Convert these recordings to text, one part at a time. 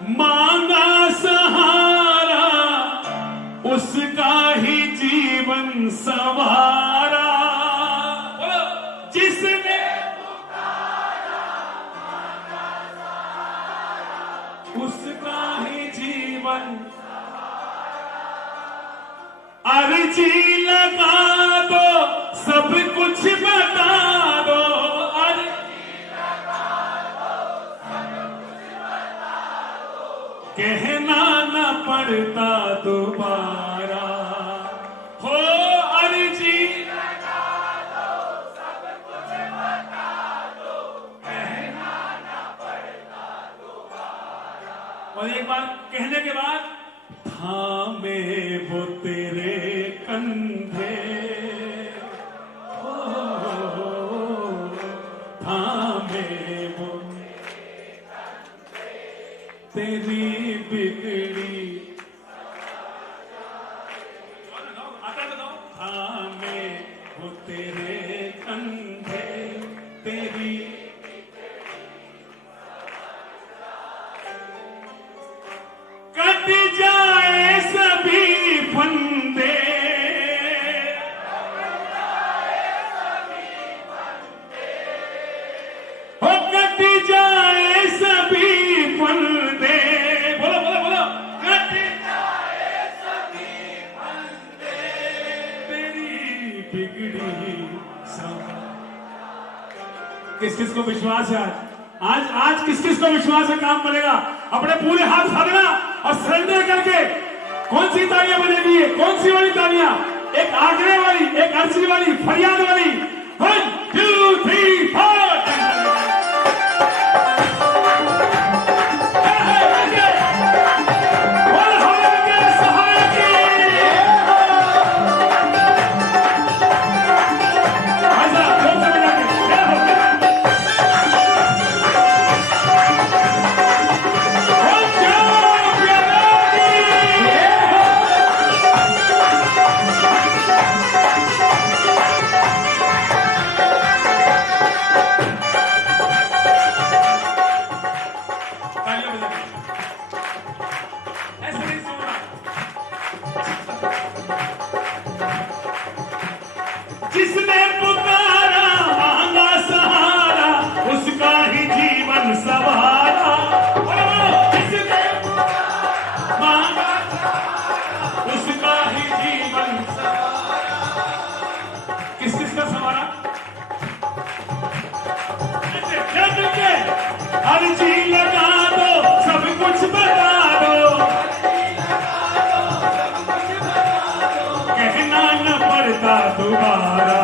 मांगा सहारा उसका ही जीवन संवारा। जिसने उसका ही जीवन अर्जी लगा दो सब कुछ बता दो। कहना न पड़ता दोबारा हो अर्जी लगा दो सब कुछ बता दो। कहना न पड़ता दोबारा। और एक बार कहने के बाद थामे वो तेरे कंधे थामे वो तेरी बिगड़ी थामे वो तेरे कंधे तेरी कट जाए सभी फंदे हो कट जाए सभी फंदे। बोलो बोलो बोलो कट जाए सभी फंदे तेरी बिगड़ी सब। किस किस को विश्वास है आज किस किस को विश्वास है काम बनेगा? अपने पूरे हाथ उठाना और सरेंडर करके कौन सी तालियां बनेगी? कौन सी वाली तालियां? एक आग्रह वाली, एक अर्जी वाली, फरियाद वाली। 1 2 3 4 जिसने पुकारा मांगा सहारा उसका ही जीवन संवारा। जिसने मांगा सहारा उसका ही जीवन संवारा। किस किस का संवारा? अर्जी लगा दो सब कुछ बता दो। कहना न पड़ता दोबारा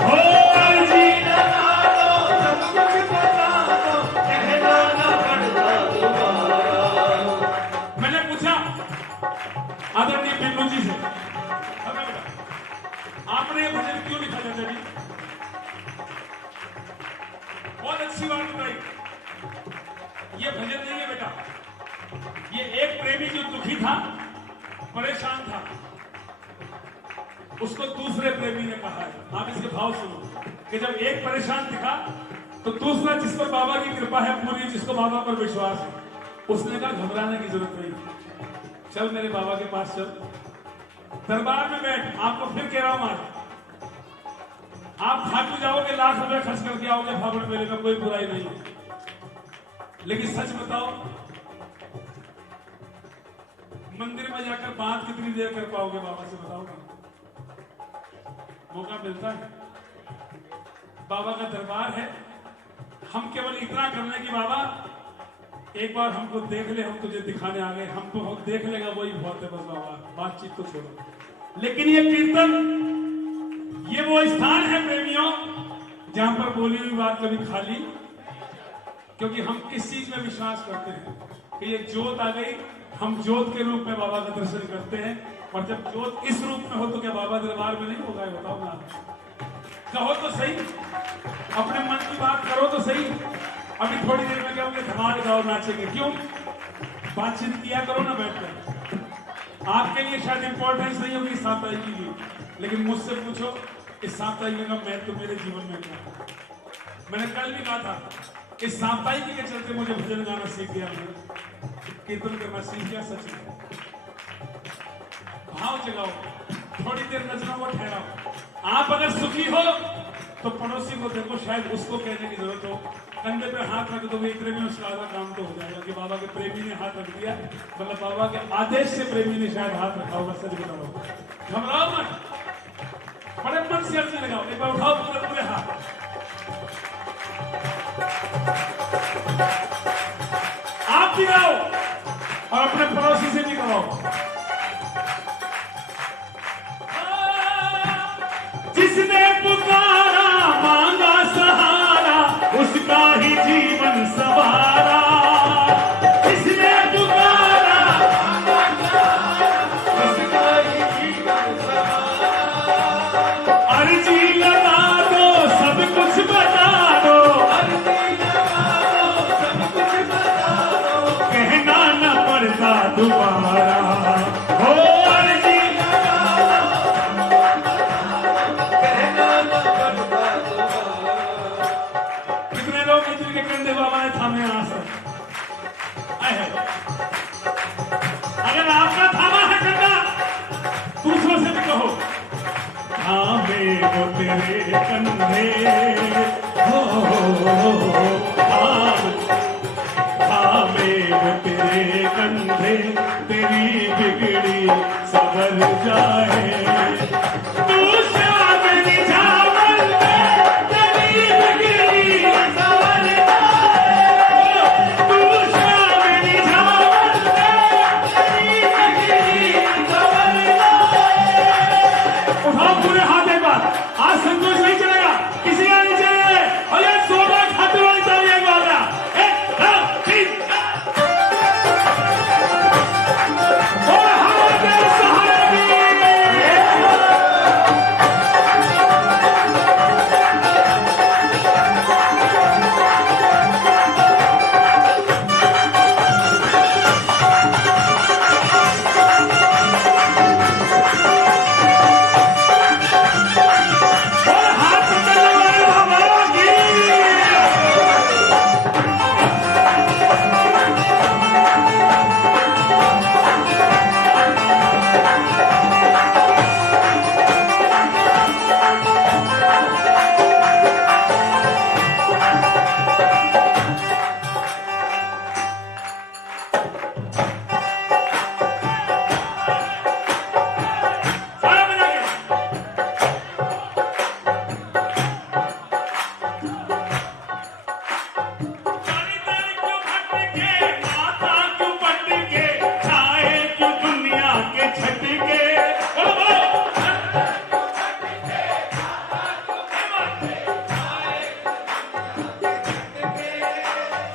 हो अर्जी लगा दो सब कुछ बता दो। कहना न पड़ता दोबारा। मैंने पूछा आदरणीय बिल्लू जी से, आपने ये भजन क्यों लिखा था? जी बहुत अच्छी बात बताई। ये भजन नहीं है बेटा, ये एक प्रेमी जो दुखी था, परेशान था, उसको दूसरे प्रेमी ने कहा है। आप इसके भाव सुनो कि जब एक परेशान दिखा तो दूसरा जिस पर बाबा की कृपा है पूरी, जिसको बाबा पर विश्वास है, उसने कहा घबराने की जरूरत नहीं, चल मेरे बाबा के पास चल, दरबार में बैठ। आपको फिर कह रहा हूं आज आप खाटू जाओगे, लाख रुपए खर्च करके आओगे फागुन मेले में, कोई बुराई नहीं है। लेकिन सच बताओ मंदिर में जाकर बात कितनी देर कर पाओगे बाबा से? बताओ ना, मौका मिलता है? बाबा का दरबार है, हम केवल इतना करने की बाबा एक बार हमको देख ले, हम तुझे दिखाने आ गए, हमको देख लेगा वही बहुत है बस बाबा, बातचीत को छोड़ो। लेकिन ये कीर्तन, ये वो स्थान है प्रेमियों जहां पर बोली हुई बात कभी खाली, क्योंकि हम किस चीज में विश्वास करते हैं कि ये जोत आ गई, हम जोत के रूप में बाबा का दर्शन करते हैं। और जब जोत इस रूप में हो तो क्या बाबा दरबार में नहीं होगा? बताओ ना, कहो तो सही, अपने मन की बात करो तो सही। अभी थोड़ी देर में क्या होंगे, धमाल गाओ, नाचेंगे, क्यों? बातचीत किया करो ना बैठकर। आपके लिए शायद इंपॉर्टेंस नहीं होगी साप्ताहिकी की, लेकिन मुझसे पूछो इस साप्ताहिकी का महत्व मेरे जीवन में क्या? मैंने कल भी कहा था, इस साप्ताहिकी के चलते मुझे भजन गाना सीख गया। कीर्तन करना सीख गया सच में। भाव जगाओ, थोड़ी देर नचना वो ठहराओ। आप अगर सुखी हो तो पड़ोसी को देखो, शायद उसको कहने की जरूरत हो। कंधे पे हाथ रख दो, इतने में उसका आधा काम तो हो जाएगा कि बाबा के प्रेमी ने हाथ रख दिया, मतलब बाबा के आदेश से प्रेमी ने शायद हाथ रखा होगा। सच बताओ, घबराओ मत, बड़े मन से अर्जी लगाओ। एक बार उठाओ पूरे पूरे हाथ, आप भी गाओ और अपने पड़ोसी से भी कराओ। जिसने पुकारा मांगा सहारा, उसका ही जीवन सवारा। जिसने पुकारा मांगा सहारा, उसका ही जीवन सवारा। अर्जी लगा दो, सब कुछ बता दो, अर्जी लगा दो, सब कुछ बता दो, कहना न पड़ता दोबारा। हो अर्जी लगा दो, कहना न पड़ता दोबारा। कितने लोग हैं जिनके कंधे बाबा ने थामे आज तक? अगर आपका थामा है कंधा, दूसरों से भी कहो, थामे वो तेरे कंधे, हो थामे वो तेरे कंधे, तेरी बिगड़ी सवर जाए। तू शामिल जावल में, तेरी बिगड़ी सवर जाए। तू शामिल जावल में, तेरी बिगड़ी सवर जाए। उठाओ पूरे हाथ एक बार, आज संतोष नहीं चलेगा, किसी का नहीं चलेगा। और ये 16 खाते वाली ताली एक बार, 1 2 3 और हमारे सहारे भी। और हाथ पकड़ लगाए बाबा की। सारा बजा के। तारी तारी क्यों भटके, माथा क्यों पटके, छाए क्यों दुनिया के छटके। बोलो बोलो।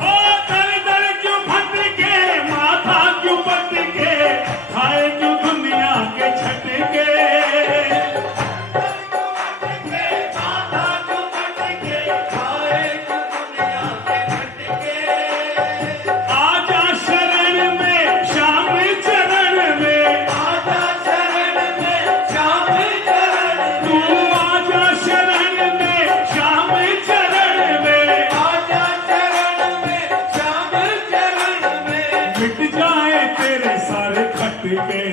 ओ तारी तारी क्यों भटके, माथा क्यों पटके, छाए क्यों दुनिया के छटके। आजा शरण में श्याम चरण में, आजा शरण में श्याम चरण में। तू आजा शरण में श्याम चरण में, आजा शरण में श्याम चरण में। मिट जाए तेरे सारे खटके,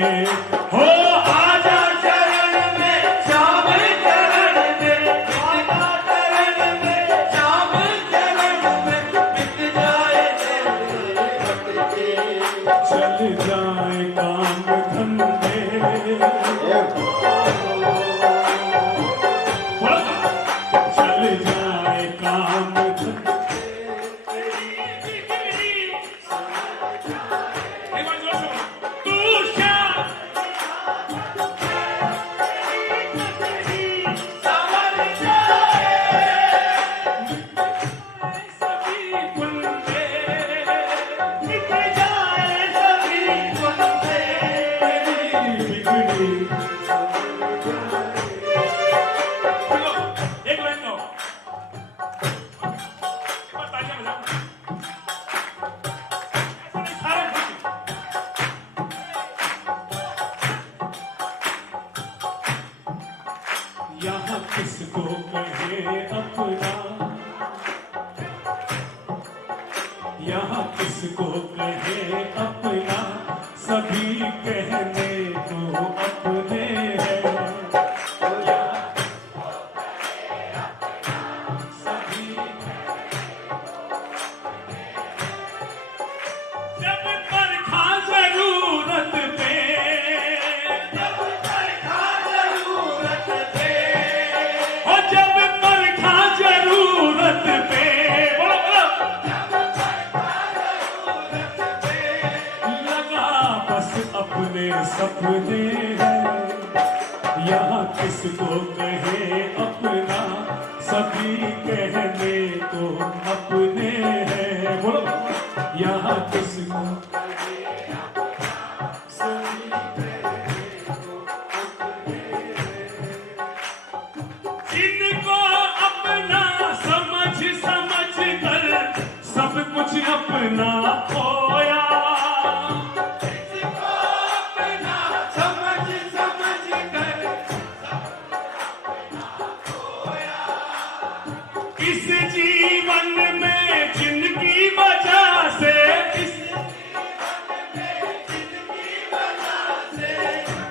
हो आजा शरण में श्याम चरण में, आजा शरण में श्याम चरण में। मिट जाए तेरे खटके, चल जाए काम धंधे। चल जाए काम धंधे। एक बार जोर से बोलो। तू श्याम सवर जाए, सभी कुंडे, मिट जाए सभी कुंडे, तेरी बिगड़ी। चलो, एक लाइन गाओ। एक बार तालियां बजाओ। ऐसा नहीं, सारे अपने सपने हैं, यहाँ किसको कहे अपना, सभी कहने को अपने हैं। बोलो, यहाँ किसको अपना खोया, अपना समझ कर खोया, इस जीवन में जिनकी वजह से, इस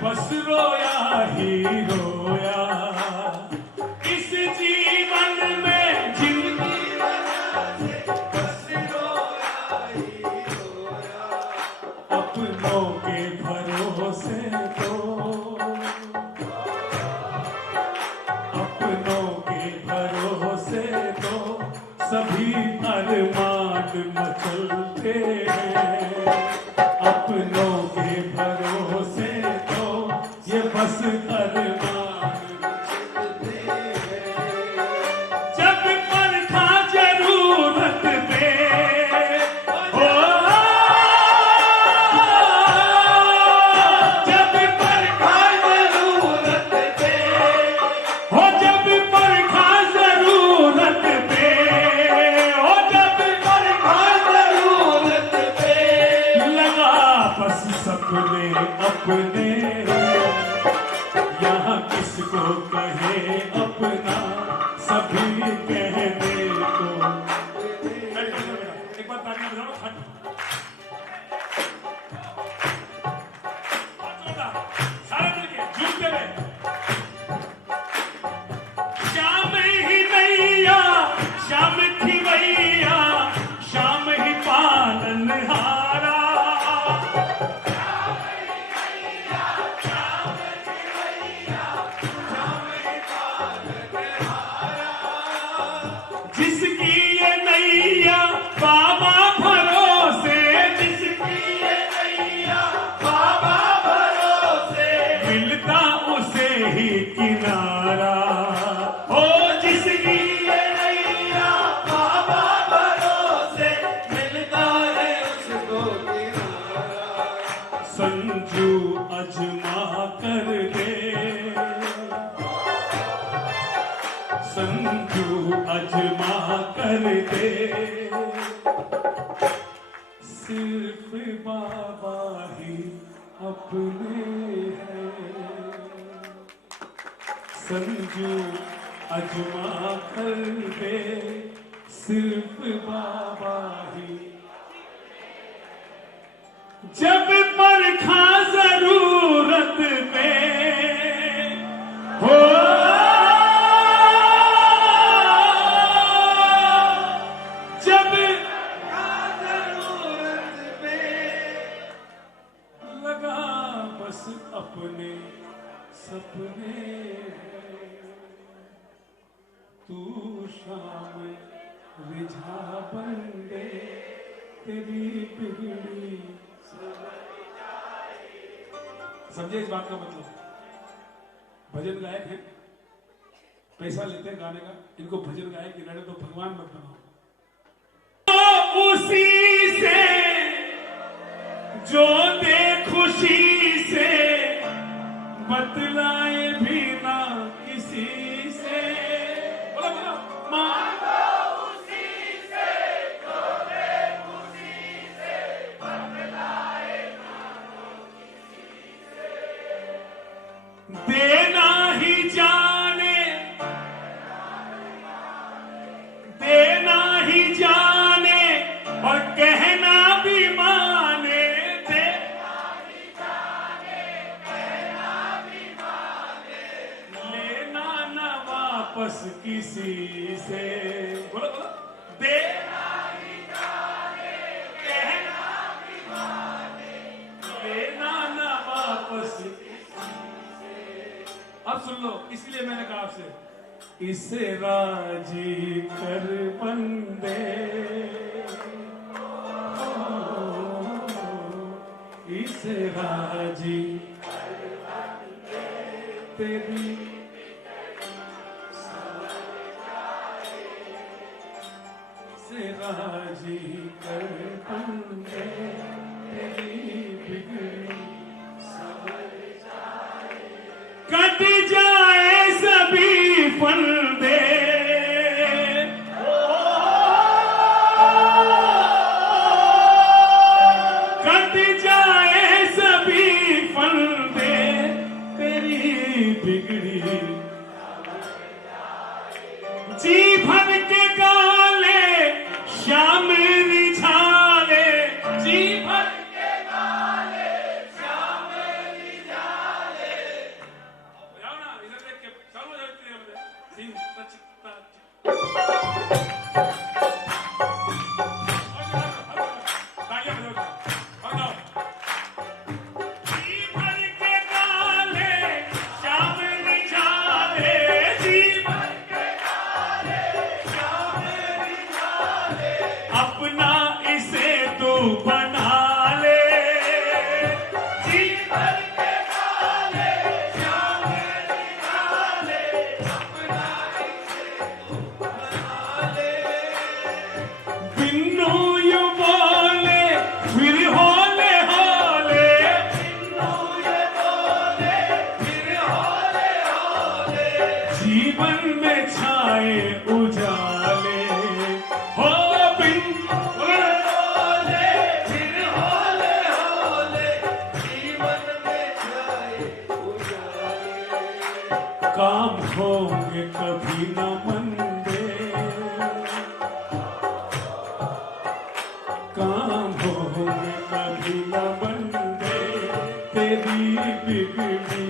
बस रोया ही रोया, इस जीवन में जिनकी अपनों के भरोसे तो, अपनों के भरोसे तो सभी अरमान मचलते हैं, अपनों के भरोसे तो ये बस अरमान मचलते हैं। जब पर था जरूरत पे, अपने अपने यहाँ किसको कहे अपना, सभी कहने को। एक बार तालियां बजाओ, सारे मिलके झूमते हुए, शाम ही नैया शाम थी भैया, शाम ही पालनहारा, जिसकी ये नैया बाबा भरोसे, जिसकी ये नैया बाबा भरोसे, मिलता उसे ही किनारा। ओ जिसकी ये नैया बाबा भरोसे, मिलता है उसको किनारा। संजू अजमा कर दे, संजू अजमा कर दे, सिर्फ बाबा ही अपने हैं। संजू अजमा कर दे, सिर्फ बाबा ही, जब परखा जरूरत में हो, अपने सपने हैं, तू शाम रिझा बन दे, तेरी बिगड़ी समझे इस बात का मतलब। भजन गायक हैं, पैसा लेते हैं गाने का, इनको भजन गायक गिनाने तो भगवान मत बनाओ। तो उसी से जो दे खुशी से, बतलाए भी ना किसी से, बोलो बोलो, मांगो उसी से, जो दे खुशी से, बतलाए ना किसी से, देना ही जाने, देना ही जाने और कहना भी माने, वापस किसी से, बोलो बोलो, देना ही जाने, कहना भी माने, लेना ना वापस किसी से। अब सुन लो, इसलिए मैंने कहा आपसे, इसे राजी कर बंदे, इस राजी तेरी से राजी कर बंदे तेरी बिगड़ी कट जाए सभी फंदे कट जाए सभी फंदे तेरी बिगड़ी जी भर के गाले श्याम रिझाले जी भर के गाले श्याम रिझाले जाओ ना इधर देख के चालू हो जाती है मुझे सीन अपना इसे तू बना ले जीवन के गाले श्याम निकाले अपना इसे तू बना ले बिन्नू यू बोले फिर होले होले बिन्नू ये बोले फिर होले होले जीवन में छाए उजाले हो काम होंगे कभी न मंदे काम होंगे कभी न मंदे तेरी बिगड़ी